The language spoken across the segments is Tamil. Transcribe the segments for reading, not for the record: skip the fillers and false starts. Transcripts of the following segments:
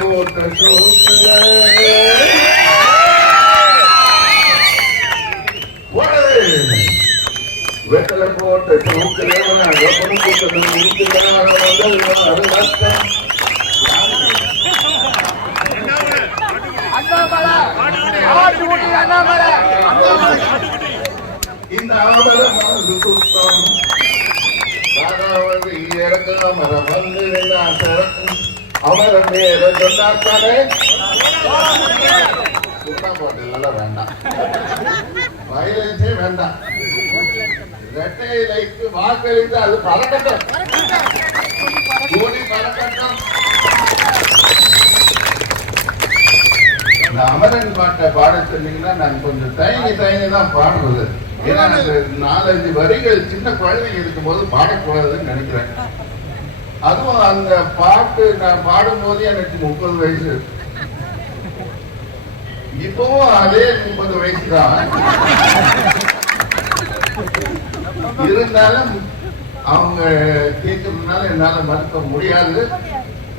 போட்ட வெத்தலை போட்ட இந்த ஆபரமான சுத்தம் இறக்காம வந்து அவரை மேல சொன்னாத்தானே சுண்ணா பாட்டுலாம் வேண்டாம், வயலன்ஸே வேண்டாம். இரட்டை லைக்கு வாக்களித்து அது பறக்கட்டும், கூடி பறக்கட்டும். இந்த அமரன் பாட்டை பாட சொன்னீங்கன்னா நான் கொஞ்சம் தயங்கி தான் பாடுறது. ஏன்னா எனக்கு 4-5 வரிகள் சின்ன குழந்தைங்க இருக்கும் போது பாடக்கூடாதுன்னு நினைக்கிறேன். அதுவும் அந்த பாட்டு நான் பாடும் போது எனக்கு 30 வயசு, இப்பவும் அதே 30 வயசு தான். இருந்தாலும் அவங்க கேட்கறதுனால என்னால மறுக்க முடியாது.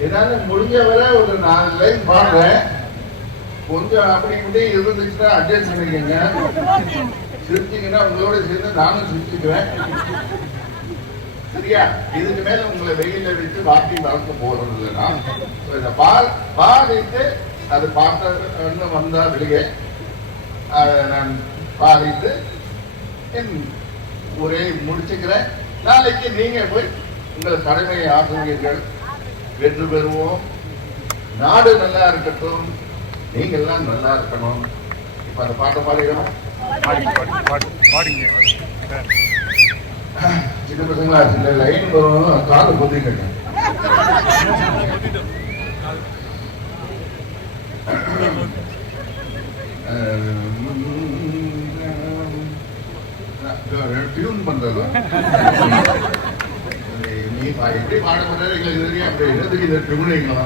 என்னால முடிஞ்சவரை ஒரு 4 லைன் பாடுறேன். கொஞ்சம் அப்படி இப்படி இருந்துச்சுன்னா அட்ஜஸ்ட் பண்ணிக்கங்க. சிரிச்சிங்கன்னா உங்களோட சேர்ந்து நானும் சிரிச்சுக்குவேன், சரியா? இதுக்கு மேல உங்களை வெயில வச்சு வாக்கி வளர்க்க போறது இல்லைன்னா இதை பாடிட்டு அது பார்த்த வந்தா வெளியே அதை நான் பாடிட்டு என் உரையை முடிச்சுக்கிறேன். நாளைக்கு நீங்க போய் உங்கள் கடமையை ஆசிரியர்கள் வென்று பெறுவோம். நாடு நல்லா இருக்கட்டும், நீங்க எல்லாம் நல்லா இருக்கணும். இப்ப அந்த பாட்டை பாடிடுவோம். சின்ன பசங்களா சில லைன் வரும், காது பொத்திக்கிட்டேன். டியூன் பண்றது நீ எப்படி பாட பண்றது எங்களுக்கு தெரியும். அப்படி என்னதுக்கு இந்த டியூனிங்களா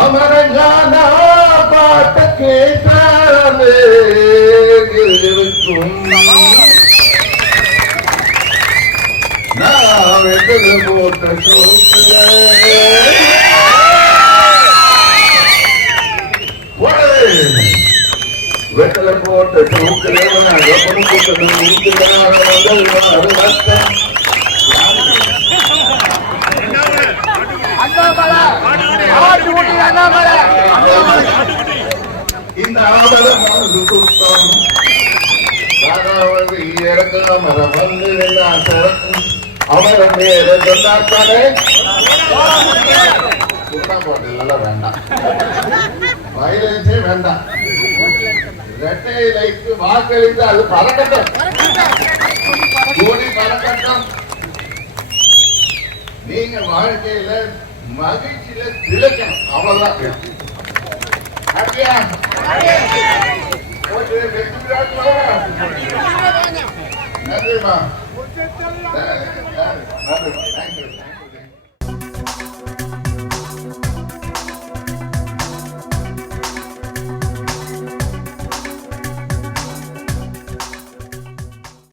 அமரஞான பாட்ட கேட்டாலே இருக்கும். நான் வெத்தலை போட்ட வெத்தலை போட்ட இந்த ஆபரமான சுத்தம் இறக்காம வந்து அவரை மேல சொன்னாத்தானே சுண்ணா பாட்டுலாம் வேண்டாம், வயலன்ஸே வேண்டாம். இரட்டை லைக்கு வாக்களித்து அது பறக்கட்டும், கூடி பறக்கட்டும். நீங்க வாழ்க்கையில மகிழ்ச்சியில திளைக்கணும், அவ்வளவுதான். ஹாப்பியா? நன்றிமா.